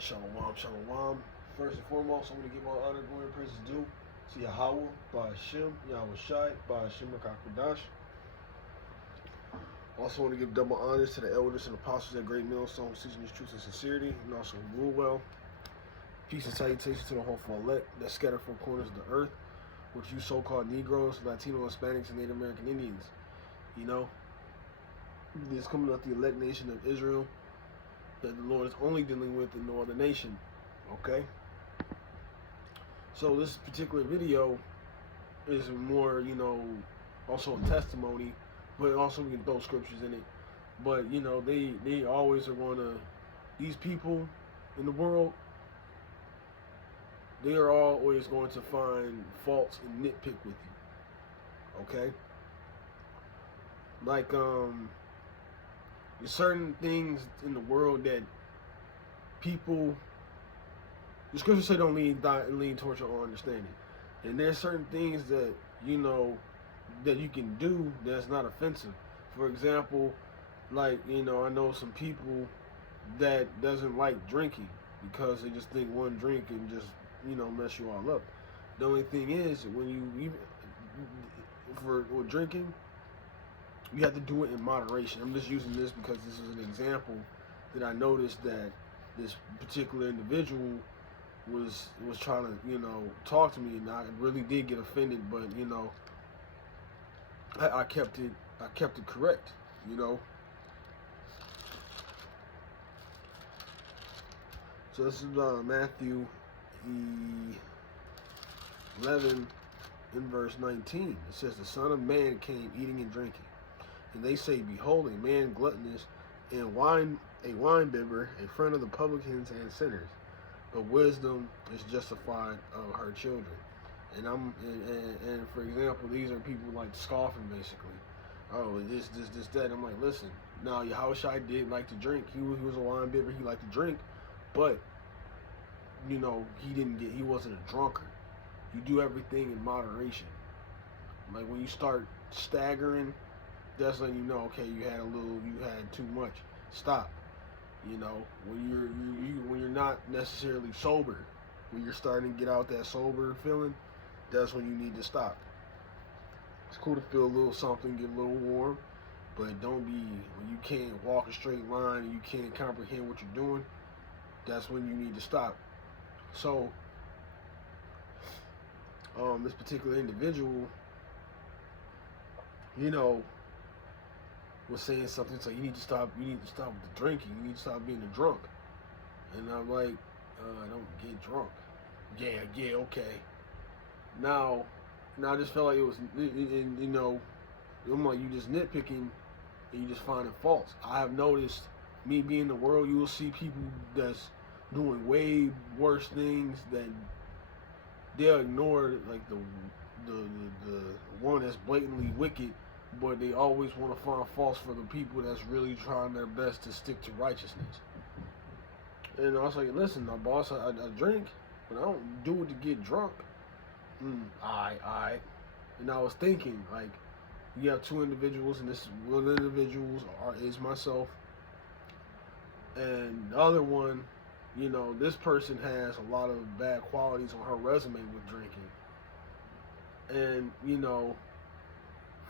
Shalom, shalom. First and foremost, I want to give my honor, glory, and praises due to Yahweh, by Hashem, Yahweh Shai, by Hashem Rakakwadash. Also want to give double honors to the elders and apostles at Great Millstone, teaching this truth and sincerity, and also rule well. Peace and salutation to the hopeful elect that scatter from corners of the earth, which you so-called Negroes, Latino, Hispanics, and Native American Indians. You know, this coming out the elect nation of Israel that the Lord is only dealing with in no other nation. Okay? So this particular video is more, also a testimony, but also we can throw scriptures in it. But, they always are going to, these people in the world, they are always going to find faults and nitpick with you. Okay? Like, there's certain things in the world that people, the scriptures say don't lean towards your own understanding. And there's certain things that, that you can do that's not offensive. For example, like, I know some people that doesn't like drinking because they just think one drink and just, mess you all up. The only thing is, when you, for drinking, you have to do it in moderation. I'm just using this because this is an example that I noticed that this particular individual was trying to, talk to me, and I really did get offended, but I kept it correct, So this is Matthew 11 in verse 19. It says, "The Son of Man came eating and drinking. And they say, Behold, a man gluttonous and a winebibber, a friend of the publicans and sinners. But wisdom is justified of her children." And and for example, these are people like scoffing basically. Oh, this, that. I'm like, listen, now Yahushua did like to drink. He was a winebibber. He liked to drink, but he wasn't a drunkard. You do everything in moderation. Like when you start staggering, that's when okay, you had too much. Stop. When you're not necessarily sober, when you're starting to get out that sober feeling, that's when you need to stop. It's cool to feel a little something, get a little warm, but don't be, when you can't walk a straight line and you can't comprehend what you're doing, that's when you need to stop. So, this particular individual, was saying something, so you need to stop with the drinking, you need to stop being a drunk. And I'm like, I don't get drunk. Yeah, okay. Now I just felt like it was, I'm like, you just nitpicking and you just finding faults. I have noticed, me being in the world, you will see people that's doing way worse things that they'll ignore, like the one that's blatantly wicked, but they always want to find faults for the people that's really trying their best to stick to righteousness. And I was like, listen, now, boss, I drink, but I don't do it to get drunk. Alright. And I was thinking, like, you have two individuals, and this one of the individuals is myself, and the other one, this person has a lot of bad qualities on her resume with drinking. And,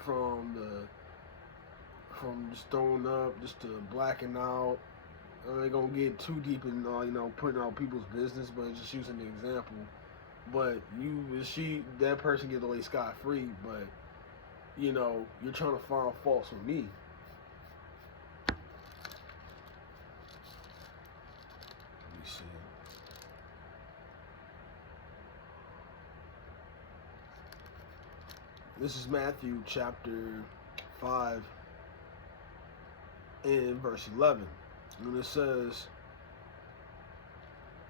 from just throwing up, just to blacking out. I ain't gonna get too deep in, putting out people's business, but just using the example. But that person gets away scot-free, but, you're trying to find faults with me. Let me see. This is Matthew chapter 5 and verse 11. And it says,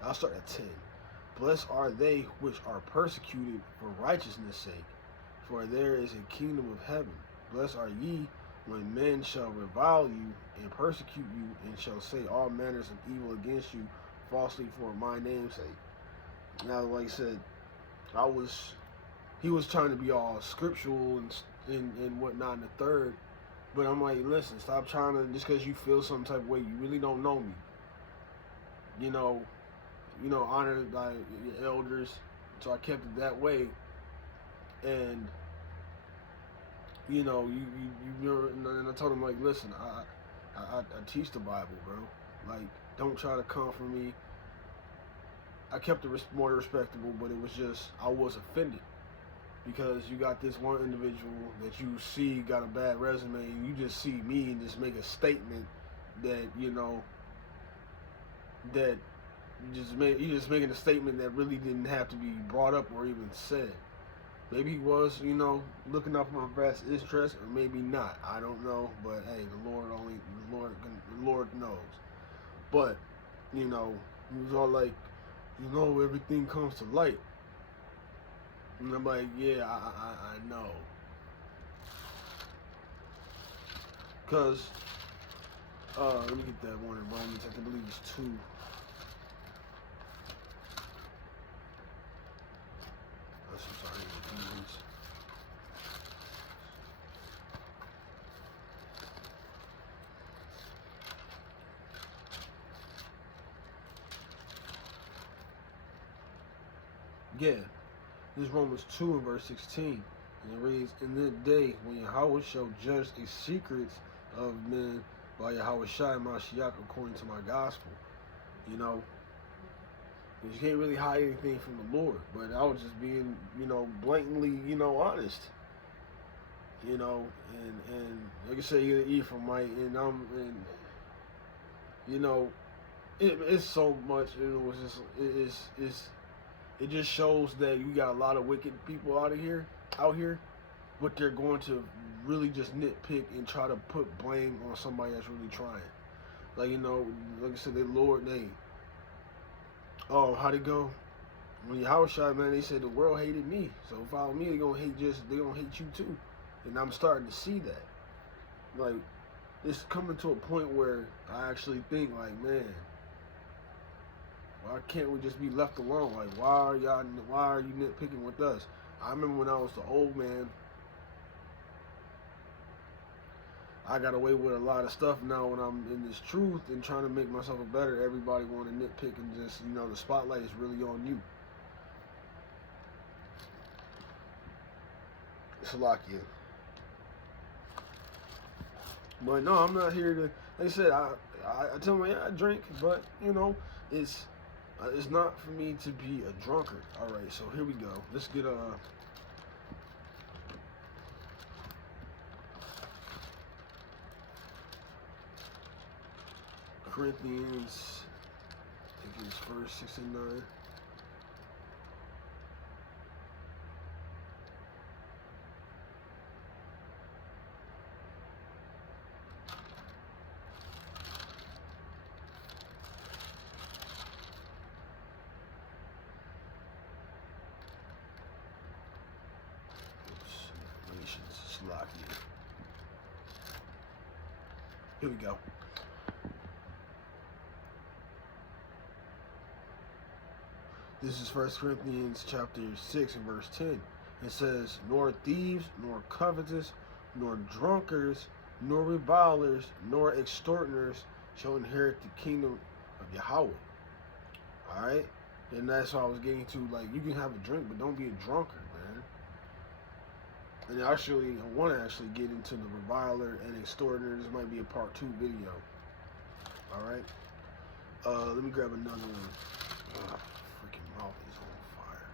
I'll start at 10. "Blessed are they which are persecuted for righteousness' sake, for there is a kingdom of heaven. Blessed are ye when men shall revile you and persecute you, and shall say all manners of evil against you falsely for my name's sake." Now, like I said, he was trying to be all scriptural and whatnot in the third, but I'm like, listen, stop trying to, just because you feel some type of way, you really don't know me. honor like your elders. So I kept it that way, and and I told him like, listen, I teach the Bible, bro. Like, don't try to come for me. I kept it more respectable, but it was just I was offended because you got this one individual that you see got a bad resume, and you just see me and just make a statement that that you just making a statement that really didn't have to be brought up or even said. Maybe he was, looking out for my best interest, or maybe not. I don't know, but hey, the Lord knows. But he was all like, everything comes to light, and I'm like, yeah, I know, cause let me get that one in Romans. I believe it's 2. I'm sorry, Romans. Yeah, this is Romans 2 and verse 16. And it reads, in the day when Yahweh shall judge the secrets of men by Yahweh Shai Mashiach according to my gospel. You can't really hide anything from the Lord. But I was just being, blatantly, honest. And like I said, you're an Ephraimite, it's so much. It was just, it just shows that you got a lot of wicked people out here, but they're going to really just nitpick and try to put blame on somebody that's really trying. Like, like I said, how'd it go? When Yahweh shot, man, they said the world hated me. So follow me, they're gonna hate you too. And I'm starting to see that. Like, it's coming to a point where I actually think, like, man, why can't we just be left alone? Like, why are you nitpicking with us? I remember when I was the old man, I got away with a lot of stuff. Now when I'm in this truth and trying to make myself a better, everybody want to nitpick and just, the spotlight is really on you. Salakia. But no, I'm not here to, like I said, I tell them, yeah, I drink, but, it's not for me to be a drunkard. All right, so here we go. Let's get Corinthians, I think it's verse 6 and 9. Here we go. This is 1 Corinthians chapter 6 and verse 10. It says, nor thieves, nor covetous, nor drunkards, nor revilers, nor extortioners shall inherit the kingdom of Yahweh. Alright? And that's what I was getting to. Like, you can have a drink, but don't be a drunkard, man. And actually, I want to actually get into the reviler and extortioner. This might be a part 2 video. Alright? Let me grab another one. Freaking mouth is on fire.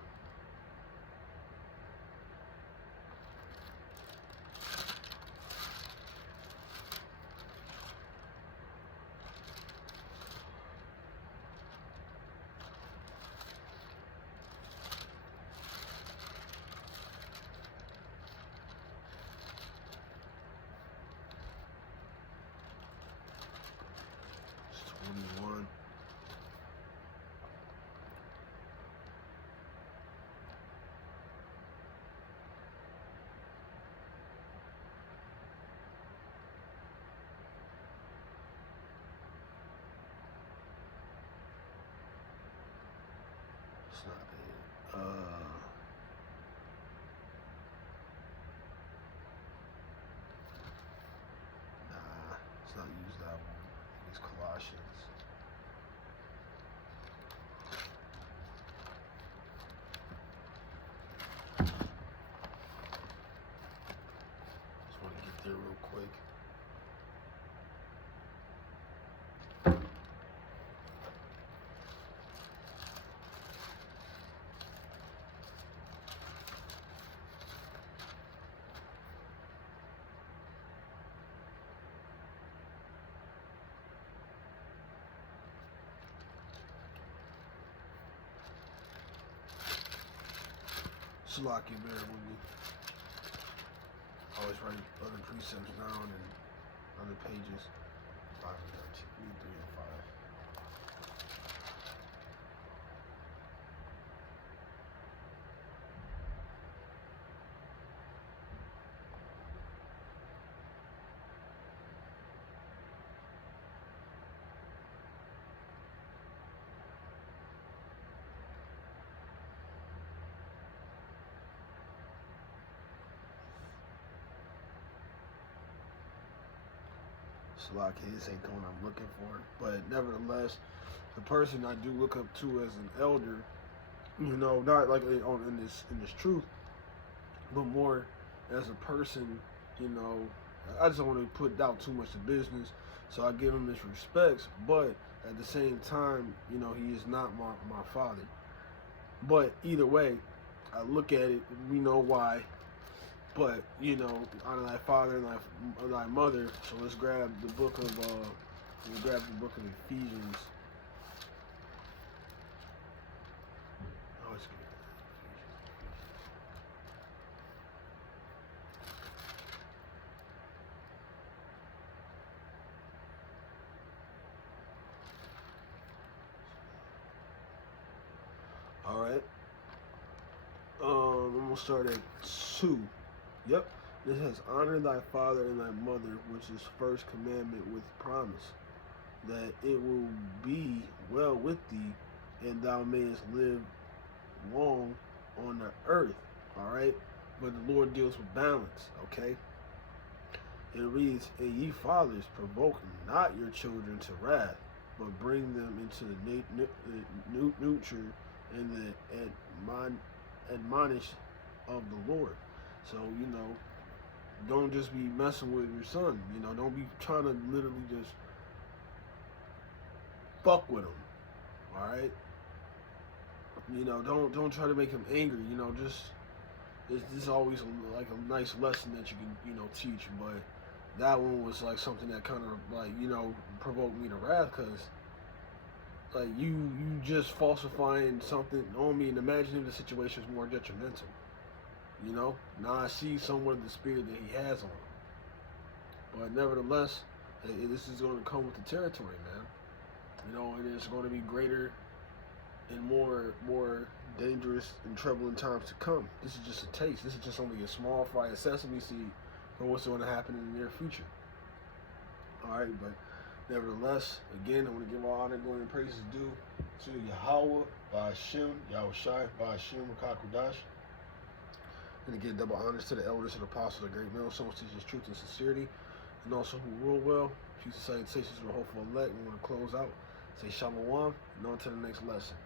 It's 21. It's not it. Nah, it's not used that one. It's Colossians. Slocky, bear with me. Always write other precepts down and other pages. 5 and 13. 3 and 5. Slocky, this ain't the one I'm looking for. But nevertheless, the person I do look up to as an elder, you know, not like in this truth, but more as a person, you know. I just don't want to put out too much of business, so I give him his respects. But at the same time, you know, he is not my father. But either way, I look at it, we know why. But, you know, honor thy father and thy mother. So let's grab the book of Ephesians. Oh, it's good. All right. I'm gonna start at 2. Yep. It says, honor thy father and thy mother, which is first commandment with promise, that it will be well with thee, and thou mayest live long on the earth. All right. But the Lord deals with balance. Okay. It reads, and ye fathers, provoke not your children to wrath, but bring them into the nurture and the admonish of the Lord. So, you know, don't just be messing with your son. You know, don't be trying to literally just fuck with him. All right. You know, don't try to make him angry. You know, just it's always like a nice lesson that you can, you know, teach. But that one was like something that kind of like, you know, provoked me to wrath, because like you just falsifying something on me, and imagine if the situation is more detrimental. You know, now I see somewhat of the spirit that he has on him. But nevertheless, this is going to come with the territory, man. You know, and it's going to be greater and more dangerous and troubling times to come. This is just a taste. This is just only a small fry of sesame seed for what's going to happen in the near future. All right, but nevertheless, again, I want to give all honor, glory, and praises due to Yahweh, Ba'Hashem, Yahushai, Ba'Hashem, Rakakudash. And again, double honors to the elders and apostles of great millstones, teachers truth and sincerity, and also who rule well. Peace and salutations to the hopeful elect. We want to close out. Say shalom, and on to the next lesson.